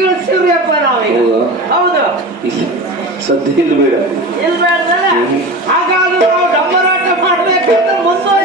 ಇಳಿಸಿವ್ರಿಯಪ್ಪ ನಾವೀಗ. ಹೌದು ಸದ್ಯ ಇಲ್ಲ ಬೇಡ ಹಾಗಾದ್ರೆ ನಾವು ಡಂಬರಾಟ ಮಾಡ್ಬೇಕಂದ್ರೆ ಮುಂದೆ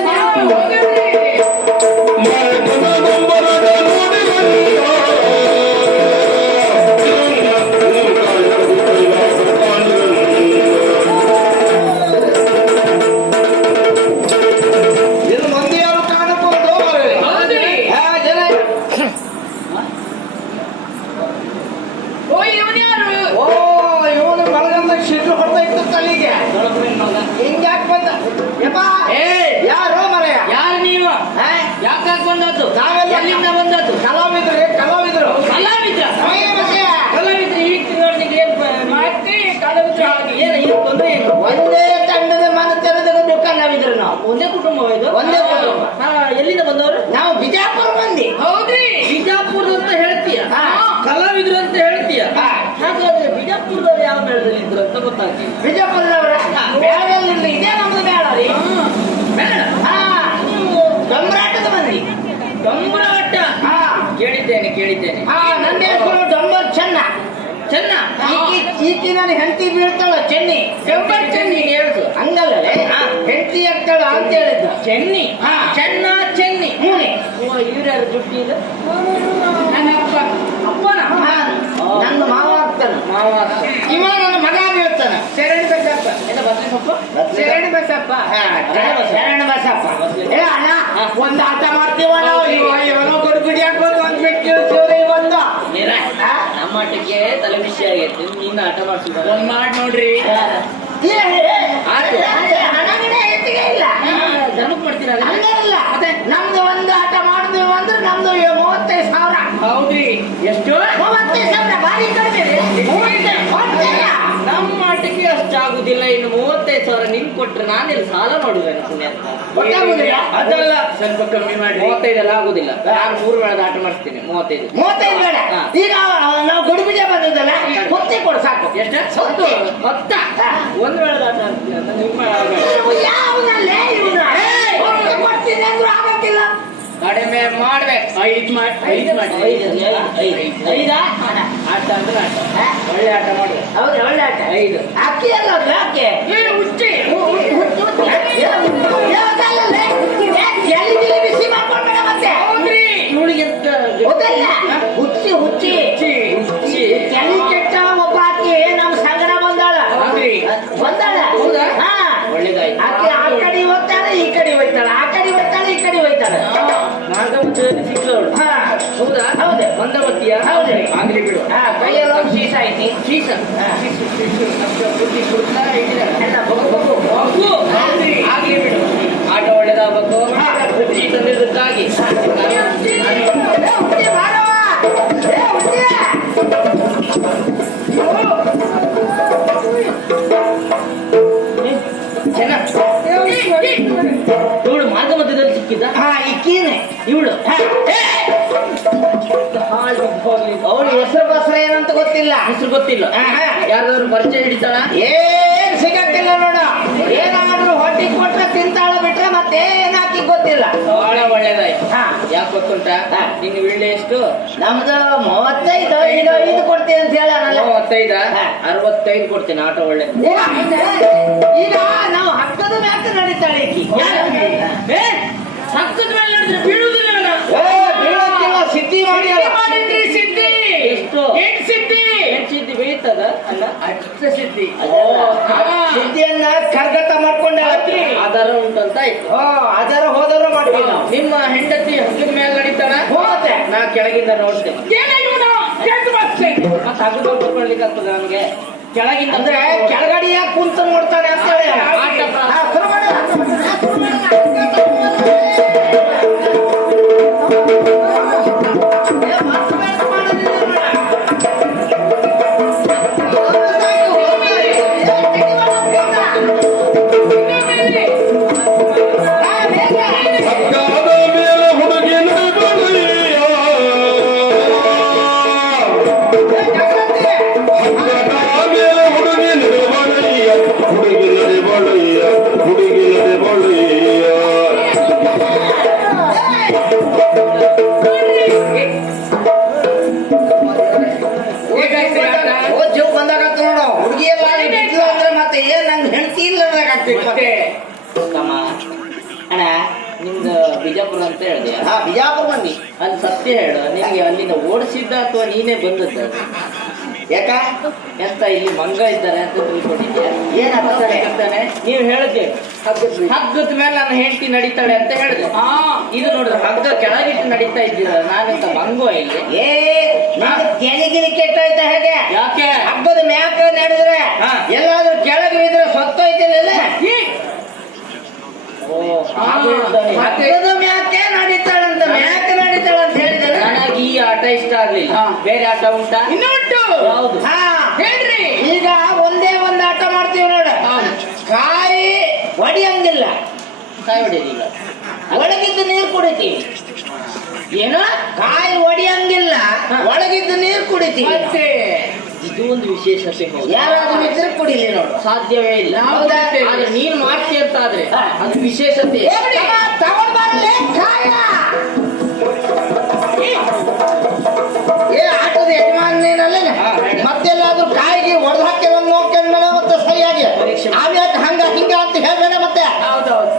ಯಾರು ಮರೆಯ ಯಾರು ನೀವು ಯಾಕೆ ಬಂದದ್ದು ಎಲ್ಲಿಂದ ಬಂದದ್ದು ಕಲಾವಿದ್ರು ಕಲಾವಿದ್ರು ಒಂದೇ ತಂಡದ ಮನತನದ ಕಲಾವಿದ್ರು ನಾವು ಒಂದೇ ಕುಟುಂಬ ಒಂದೇ ಕುಟುಂಬ ಎಲ್ಲಿಂದ ಬಂದವರು ನಾವು ಬಿಜಾಪುರ ಮಂದಿ ಹೌದ್ರಿ ಬಿಜಾಪುರ ಅಂತ ಹೇಳ್ತೀಯ ಕಲಾವಿದ್ರು ಅಂತ ಹೇಳ್ತೀಯ ಹಾಗಾದ್ರೆ ಬಿಜಾಪುರದವ್ರು ಯಾವ ಮೇಳದಲ್ಲಿ ಇದ್ರು ಅಂತ ಗೊತ್ತಾಗ್ತದೆ ಬಿಜಾಪುರದವರ ಮೇಳದಲ್ಲಿ ಇದೇ ನಮ್ದು ಮೇಳ ರೀ ಮೇಳ ಡಂಬರಾಟದ ಮಂದಿ ಡಂಬರಾಟ ಕೇಳಿದ್ದೇನೆ ನನ್ನ ಹೆಸರು ಡಂಬರ್ ಚೆನ್ನ ಈಕಿ ನಾನು ಹೆಂಡತಿ ಬೀಳ್ತಾಳ ಚೆನ್ನಿ ಡಂಬರ್ ಚೆನ್ನಿ ಹೇಳ್ತು ಹಂಗಲ್ಲೇ ಹೆಂಡತಿ ಆಗ್ತಾಳ ಅಂತ ಹೇಳಿದ್ದು ಚೆನ್ನಿ ಚೆನ್ನಿ ಇವ್ರ್ಯಾರು ದುಡ್ಡಿ ಇದೆ ನನ್ನ ಅಪ್ಪನ ನಂದು ಮಾವ ಆಗ್ತಾನೆ ಇವ ನನ್ನ ಮಗ ಬೀಳ್ತಾನೆ ಶರಣ್ ಬಸಪ್ಪ ಶರಣ್ ಬಸಪ್ಪ ಏ ಅಣ್ಣ ಒಂದು ಆಟ ಮಾಡ್ತೀವ ನಾವು ಇವನೋ ಕೊಡ್ಬಿಡಿ ಹಾಕೊಂಡು ಒಂದ್ ಬಿಟ್ಟು ಬಂದ ನಮ್ಮ ಆಟಕ್ಕೆ ತಲೆ ಬಿಸಿ ಆಗೈತೆ ನಿನ್ನ ಆಟ ಮಾಡ್ಸಿದ ಒಂದ್ ಮಾಡಿ ನೋಡ್ರಿ ಜನಕ್ ಮಾಡ್ತೀರ ಮತ್ತೆ ನಮ್ದು ಒಂದು ಆಟ ಮಾಡಿದ್ವಿ ಅಂದ್ರೆ ನಮ್ದು 35,000 ಹೌದ್ರಿ ಎಷ್ಟು 35,000 ಬಾರಿ ಕಡಿಮೆ ನಮ್ಮ ಆಟಕ್ಕೆ ಅಷ್ಟು ಆಗುದಿಲ್ಲ ಇನ್ನು 35,000 ನಿನ್ ಕೊಟ್ರೆ ನಾನೆಲ್ಲಿ ಸಾಲ ಮಾಡುವೇನು ಅದಲ್ಲ ಸ್ವಲ್ಪ ಕಮ್ಮಿ ಮಾಡಿ 35 ಎಲ್ಲ ಆಗುದಿಲ್ಲ ನಾನು 3 ವೇಳದ ಆಟ ಮಾಡಿಸ್ತೀನಿ 35 ಬೇಡ ಈಗ ನಾವು ಗಡುಬಿಜ ಬಂದಿದ್ದಲ್ಲ ಹೊತ್ತೆ ಕೊಡು ಸಾಕು ಎಷ್ಟು ಮೊತ್ತ ಒಂದು ವೇಳದ ಆಟ ನಿಮ್ಮ ಕೊಡ್ತೀನಿ ಅಂದ್ರೂ ಆಗಕ್ಕಿಲ್ಲ ಕಡಿಮೆ ಮಾಡ್ಬೇಕು 5 ಮಾಡಿ ಆಟ ಅಂದ್ರೆ ಆಟ ಒಳ್ಳೆ ಆಟ ಮಾಡಿ ಹೌದು ಒಳ್ಳೆ ಆಟ 5 ಅಕ್ಕಿ ಅಲ್ಲ ಯಾಕೆ ಹುಚ್ಚಿ ಬಿಸಿ ಮಾಡ್ಕೊಂಡ್ಬೇಡ ಮತ್ತೆ ಇವಳಿಗೆ ಹುಚ್ಚಿ ಚಳಿ ಕೆಟ್ಟ ಒಬ್ಬ ಆಕಿ ನಮ್ಮ ಸಂಗಡ ಬಂದಾಳ ಒಳ್ಳೇದಾಯ್ತು ಆಕೆ ಆ ಕಡೆ ಹೋಗ್ತಾಳೆ ಈ ಕಡೆ ಹೋಗ್ತಾಳೆ ಆ ಕಡೆ ಹೋಗ್ತಾಳೆ ಈ ಕಡೆ ಹೋಗ್ತಾಳೆ ಸಿಕ್ಲವಳು ಹೌದಾ ಹೌದೇ ಮಂದವತಿಯ ಹೌದೇ ಆಗ್ಲಿ ಬಿಡು ಕೈಯಲ್ಲ ಒಂದು ಶೀಸ ಐತಿ ಶೀಸ ಬುದ್ಧಿ ಕುಡ್ತಾ ಎಲ್ಲ ಆಗ್ಲಿ ಬಿಡು ಆಟ ಒಳ್ಳೇದಾಗಬೇಕು ಬುದ್ಧಿ ತಂದಿದ್ದಕ್ಕಾಗಿ ಇವಳು ಮಾರ್ಗ ಮಧ್ಯದಲ್ಲಿ ಸಿಕ್ಕಿದ್ದ ಇಕ್ಕೀನೆ ಇವಳು ಅವಳು ಹೆಸರು ಬಸರ ಏನಂತ ಗೊತ್ತಿಲ್ಲ ಯಾರಾದ್ರೂ ಪರಿಚಯ ಹಿಡಿತಾಳ ಏನ್ ಸಿಗಕ್ಕಿಲ್ಲ ನೋಡ ಏನಾದ್ರೂ ಹೊಟ್ಟಿಗೆ ಕೊಟ್ರೆ ತಿಂತಾಳ ಬಿಟ್ರೆ ಮತ್ತೇನ್ ಹಾಕಿ ಗೊತ್ತಿಲ್ಲ ಬಹಳ ಒಳ್ಳೇದಾಯ್ತು ಯಾಕೆ ಗೊತ್ತುಂಟ ನಿಂಗೆ ವಿಳ್ಳೆ ಎಷ್ಟು ನಮ್ದು 35 5 ಕೊಡ್ತೀನಿ ಅಂತ ಹೇಳ 35 ಕೊಡ್ತೀನಿ ಆಟ ಒಳ್ಳೆ ಈಗ ನಾವು ಹಕ್ಕದ ಮ್ಯಾಕ ನಡೀತಾಳೆ ಹಕ್ಕದ ಮೇಲೆ ನಡೆದ್ರೆ ಬೀಳುವುದಿಲ್ಲ ಸಿದ್ಧಿ ಸಿದ್ಧಿ ಎಷ್ಟು ಸಿದ್ಧಿ ಬೀಳ್ತದ ಅಲ್ಲ ಅಷ್ಟ ಸಿದ್ಧಿ ಸಿದ್ಧಿಯನ್ನ ಕರ್ಗತ ಮಾಡ್ಕೊಂಡ ಆಧಾರ ಉಂಟಂತ ಆಧಾರ ಹೋದವ್ರು ಮಾಡ್ತೀವಿ ನಾವು ನಿಮ್ಮ ಹೆಂಡತಿ ಹಕ್ಕದ ಮೇಲೆ ನಡೀತಾಳ ಹೋಗುತ್ತೆ ನಾ ಕೆಳಗಿಂದ ನೋಡ್ತೇನೆ ಮತ್ತೆ ಹಗ್ಗದ ಕೊಡ್ಲಿಕ್ಕೆ ಆಗ್ತದೆ ನಮ್ಗೆ ಕೆಳಗಿಂದ ಅಂದ್ರೆ ಕೆಳಗಡೆಯ ಕುಂತ ನೋಡ್ತಾನೆ ಅಂತ ಹೇಳಿ ಹುಡುಗಿ ಎಲ್ಲ ಬಿಟ್ಲು ಅಂದ್ರೆ ಮತ್ತೆ ಏನ್ ನಂಗೆ ಹೆಂಡತಿ ಇಲ್ಲದಾಗ ಆಗ್ಬೇಕು ಮತ್ತೆ ತಮ್ಮ ಅಣ್ಣ ನಿಮ್ದು ಬಿಜಾಪುರ ಅಂತ ಹೇಳಿದೆ. ಹಾ ಬಿಜಾಪುರ ಮಂದಿ. ಅಲ್ಲಿ ಸತ್ಯ ಹೇಳು, ನಿಮ್ಗೆ ಅಲ್ಲಿಂದ ಓಡಿಸಿದ್ದ ಅಥವಾ ನೀನೇ ಬಂದದ್ದ? ಯಾಕ ಎಂತ ಇಲ್ಲಿ ಮಂಗ ಇದ್ದಾರೆ ಅಂತ ತಿಳ್ಕೊಂಡಿದ್ಯಾ? ಏನಾಗ್ತಾನೆ ನೀವು ಹೇಳಿದ್ದೆ ಹಗ್ಗದ ಮೇಲೆ ನನ್ನ ಹೆಂಡತಿ ನಡೀತಾಳೆ ಅಂತ ಹೇಳಿದೆ. ಇದು ನೋಡಿದ್ರೆ ಹಗ್ಗ ಕೆಳಗಿಟ್ಟು ನಡೀತಾ ಇದ್ದೀರ, ನಾನೆಂತ ಮಂಗೋ ಇಲ್ಲಿ? ಏ ತೆನಿಗಿರಿ ಕೆಟ್ಟೋಯ್ತ ಹೇಗೆ? ಯಾಕೆ? ಹಬ್ಬದ ಮ್ಯಾಕ ನಡೆದ್ರೆ ಎಲ್ಲಾದ್ರೂ ಕೆಳಗೆ ಬಿದ್ರೆ ಸತ್ತೋಯ್ತಿಲ್ಲ. ಹಬ್ಬದ ಮ್ಯಾಕೆ ನಡೀತಾಳಂತ, ಮ್ಯಾಕ ನಡೀತಾಳಂತ ಹೇಳಿದ್ರೆ ನನಗೆ ಈ ಆಟ ಇಷ್ಟ ಆಗ್ಲಿಲ್ಲ. ಬೇರೆ ಆಟ ಉಂಟಾ? ಇನ್ನು ಉಂಟು. ಹೌದು, ಹಾ ಹೇಳ್ರಿ. ಈಗ ಒಂದೇ ಒಂದು ಆಟ ಮಾಡ್ತೀವಿ ನೋಡ, ಕಾಯಿ ಒಡಿಯಂಗಿಲ್ಲ, ಕಾಯಿ ಹೊಡೆಯಲಿಲ್ಲ, ಒಳಗಿದ್ದು ನೀರು ಕುಡಿತೀವಿ. ಏನೋ ಕಾಯಿ ಒಡಿಯಂಗಿಲ್ಲ, ಒಳಗಿದ್ದು ನೀರು ಕುಡಿತೀವಿ. ಮತ್ತೆ ಇದು ಒಂದು ವಿಶೇಷತೆ. ಹೌದು, ಯಾರಾದ್ರೂ ಇದ್ರೆ ಕುಡಿಲಿ ನೋಡು. ಸಾಧ್ಯವೇ ಇಲ್ಲ. ಹೌದಾ? ಆದ್ರೆ ನೀನ್ ಮಾಡ್ತೀಯ ಅಂತ ಆದ್ರೆ ಅದು ವಿಶೇಷತೆ. ತಗೊಂಡ್ ಬರಲೇ ಕಾಯ. ಏ ಆಟದ ಯಜಮಾನೇನಲ್ಲ, ಮತ್ತೆಲ್ಲಾದ್ರೂ ಕಾಯಿಗೆ ಹೊಡೆದು ಹಾಕಿ ಒಂದು ನೋಡ್ಕೊಂಡು ಬೇಡ ಮತ್ತೆ ಸರಿಯಾಗಿ. ಆಮ್ಯಾಕ ಹಂಗ ಹಿಂಗ ಅಂತ ಹೇಳ್ಬೇಡ ಮತ್ತೆ. ಹೌದೌದು,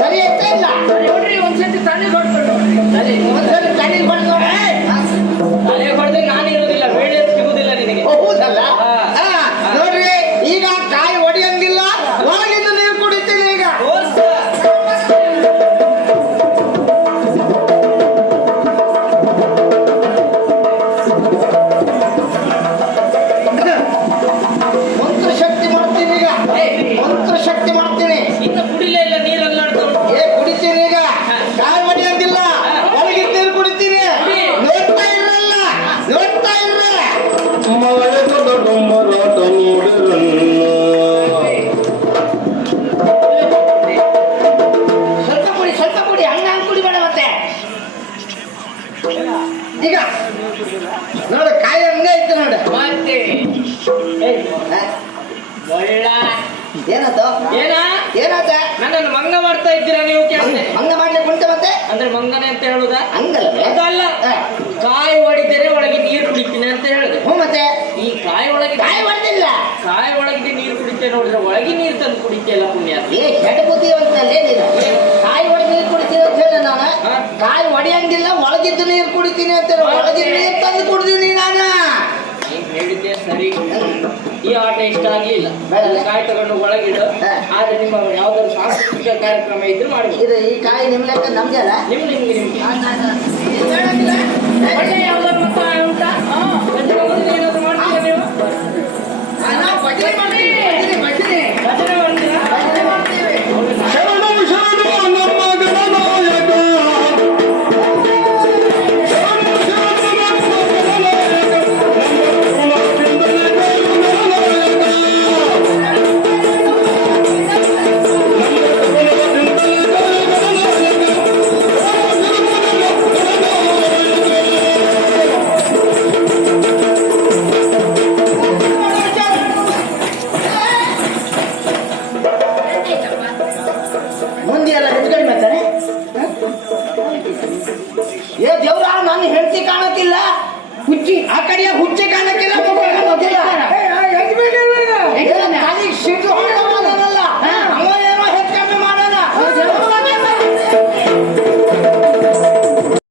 ಸರಿ ಐತೆ ಇಲ್ಲ ನೋಡ್ರಿ ಒಂದ್ಸತಿ ತಲೆ ಹೊಡ್ಕೊಂಡು ಸರಿ, ಒಂದ್ಸರಿ ಕಣ್ಣಿಗೆ ಬಂದು ನೋಡ. ತಲೆ ಹೊಡೆದ್ರೆ ನಾನು ಇರೋದಿಲ್ಲ, ಬೇಳೆ ಸಿಗುದಿಲ್ಲ ನಿನಗೆ. ಹೌದಲ್ಲ? ನೋಡ್ರಿ, ಈಗ ಕಾಯಿ ಒಡೆಯಂಗಿಲ್ಲ, ಒಳಗಿಂದ ನೀರು ಕುಡಿತೀನಿ ಈಗ. ಮಂತ್ರ ಶಕ್ತಿ ಮಾಡ್ತೀನಿ ಈಗ, ಮಂತ್ರ ಶಕ್ತಿ ಮಾಡ್ತೀನಿ. ಇನ್ನು ಕುಡಿಲೇ ಇಲ್ಲ, ನೀರಲ್ಲಿ ಆಡ್ಕೊಂಡು. ಏ ಕುಡಿತೀನಿ ಈಗ, ಕಾಯಿ ಒಡೆಯಂಗಿಲ್ಲ, ಒಳಗಿಂದ ನೀರು ಕುಡಿತೀನಿ. ನೋಡ್ತಾ ಇರಲ್ಲ, ನೋಡ್ತಾ ಇರ್ರ. ಸ್ವಲ್ಪ ಕುಡಿ, ಹಂಗ ಕುಡಿಬೇಡ ಮತ್ತೆ. ಈಗ ನೋಡು, ಕಾಯಿ ಹಂಗ ಇತ್ತು ನೋಡು. ಮತ್ತೆ ಒಳ್ಳ ಏನಾಯ್ತು? ಏನಾಯ್ತ? ನನ್ನನ್ನು ಮಂಗ ಮಾಡ್ತಾ ಇದ್ದೀರಾ ನೀವು? ಕೇಳಿದೆ. ಹಂಗ ಮಾಡ್ಲಿಕ್ಕೆ ಉಂಟು ಮತ್ತೆ. ಅಂದ್ರೆ ಮಂಗನೆ ಅಂತ ಹೇಳುದಾ? ಹಂಗಲ್ಲ ಅದಲ್ಲ, ಕಾಯಿ ಹೊಡಿದರೆ ಒಳಗೆ ನೀರು ಕುಡಿತೀನಿ ಅಂತ ಹೇಳಿದೆ. ಹ್ಞೂ ಮತ್ತೆ ಈ ಕಾಯಿ ಒಳಗೆ ಕಾಯಿ ಹೊಡೆದಿಲ್ಲ, ಕಾಯಿ ಒಳಗೆ ನೀರು ಕುಡಿತೇನೆ ನೋಡಿದ್ರೆ ಒಳಗೆ ನೀರು ತಂದು ಕುಡಿತಿಯಲ್ಲ ಪುಣ್ಯ. ಏ ಕೆಟ್ಟ ಬುದ್ಧಿ ಅಂತಲ್ಲೇ ನೀನು. ಕಾಯಿ ಒಳಗೆ ನೀರು ಕುಡಿತೀನಿ ಅಂತ ಹೇಳಿ ನಾನು. ಕಾಯಿ ಒಡೆಯಂಗಿಲ್ಲ, ಒಳಗಿದ್ದು ನೀರು ಕುಡಿತೀನಿ ಅಂತ ಹೇಳಿ ಒಳಗಿದ್ದು ನೀರು ತಂದು ಕುಡಿದೀನಿ ನಾನು. ನೀನ್ ಹೇಳಿದ್ದೆ ಸರಿ, ಈ ಆಟ ಇಷ್ಟ ಆಗ್ಲಿಲ್ಲ. ಕಾಯಿ ತಗೊಂಡು ಒಳಗಿಡು. ಆದ್ರೆ ನಿಮ್ಮ ಯಾವ್ದಾದ್ರು ಸಾಂಸ್ಕೃತಿಕ ಕಾರ್ಯಕ್ರಮ ಇದ್ರೆ ಮಾಡ್ಬೋದು. ಇದು ಈ ಕಾಯಿ ನಿಮ್ ಲೆಕ್ಕ ನಮ್ಗೆ ಅಲ್ಲ. ನಿಮ್ಗೆ ಒಳ್ಳೆ ಯಾವ್ದಾದ್ರು ಮತ್ತೆ ಉಂಟಾ? ಏನಾದ್ರು ಮಾಡ್ತೀರಾ ನೀವು? ಭಜನೆ ಮಾಡ್ತೀರಾ? ಶರಣು ಶರಣು ನಮ್ಮ ಗಣನಾಯಕ, ಶರಣು ಶರಣು ನಮ್ಮ ಗಣನಾಯಕ, ನಮ್ಮ ಕುಲದಿಂದಲೇ ಗಣನಾಯಕ, ಮುಂದೆ ಎಲ್ಲ ಹೆಚ್ಕಡಿ ಮಾಡ್ತಾನೆ. ಏ ದೇವ್ರ, ನನ್ನ ಹೆಂಡತಿ ಕಾಣಕ್ಕಿಲ್ಲ, ಹುಚ್ಚಿ ಆ ಕಡೆಯ ಹುಚ್ಚಿ ಕಾಣಕ್ಕಿಲ್ಲ, ಗೊತ್ತಿಲ್ಲ.